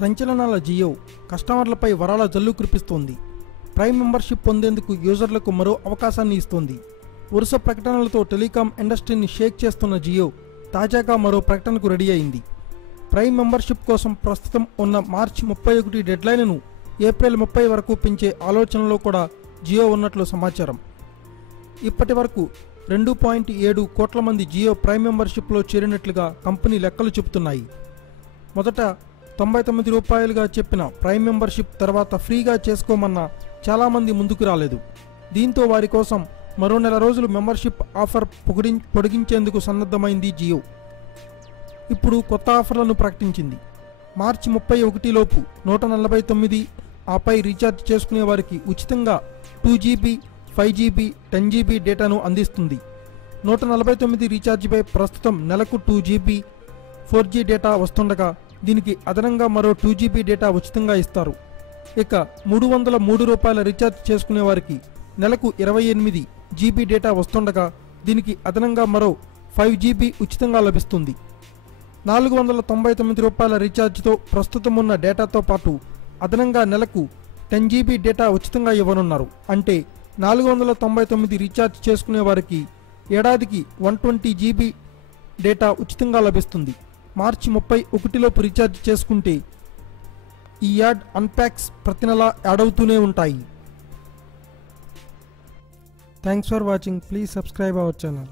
సంచలనాల జియో కస్టమర్లపై వరాల జల్లు కురిపిస్తోంది. Prime membership పొందేందుకు యూజర్లకు మరో అవకాశాన్ని ఇస్తోంది. వరుస ప్రకటనలతో టెలికాం ఇండస్ట్రీని షేక్ చేస్తున్న జియో తాజాగా మరో ప్రకటనకు రెడీ అయింది. ప్రైమ్ మెంబర్షిప్ కోసం ప్రస్తుతం ఉన్న మార్చి 31 డెడ్లైన్ను ఏప్రిల్ 30 వరకు పెంచే ఆలోచనలో కూడా జియో ఉన్నట్లు సమాచారం. ఇప్పటి వరకు 2.7 కోట్ల మంది జియో ప్రైమ్ మెంబర్షిప్లో చేరినట్లుగా కంపెనీ లెక్కలు చెబుతున్నాయి. మొదట ₹99గా చెప్పిన ప్రైమ్ మెంబర్షిప్ తర్వాత ఫ్రీగా చేసుకోమన్న చాలామంది ముందుకు రాలేదు. దీంతో వారి కోసం మరో నెల రోజులు మెంబర్షిప్ ఆఫర్ పొడిగించేందుకు సన్నద్ధమైంది జియో. ఇప్పుడు కొత్త ఆఫర్లను ప్రకటించింది. మార్చి 31 లోపు 149 ఆపై రీఛార్జ్ చేసుకునే వారికి ఉచితంగా 2GB, 5GB, 10GB డేటాను అందిస్తుంది. 149 రీఛార్జిపై ప్రస్తుతం నెలకు 2GB, 4G డేటా వస్తుండగా దీనికి అదనంగా మరో 2GB డేటా ఉచితంగా ఇస్తారు. ఇక ₹303 రీఛార్జ్ చేసుకునే వారికి నెలకు 28GB డేటా వస్తుండగా దీనికి అదనంగా మరో 5GB ఉచితంగా లభిస్తుంది. ₹499 రీఛార్జ్తో ప్రస్తుతం ఉన్న డేటాతో పాటు అదనంగా నెలకు 10GB డేటా ఉచితంగా ఇవ్వనున్నారు. అంటే 499 రీఛార్జ్ చేసుకునే వారికి ఏడాదికి 120GB డేటా ఉచితంగా లభిస్తుంది. మార్చి 31 లోపు రీఛార్జ్ చేసుకుంటే ఈ యాడ్ అన్ప్యాక్స్ ప్రతి నెల యాడ్ అవుతూనే ఉంటాయి. Thanks for watching. Please subscribe our channel.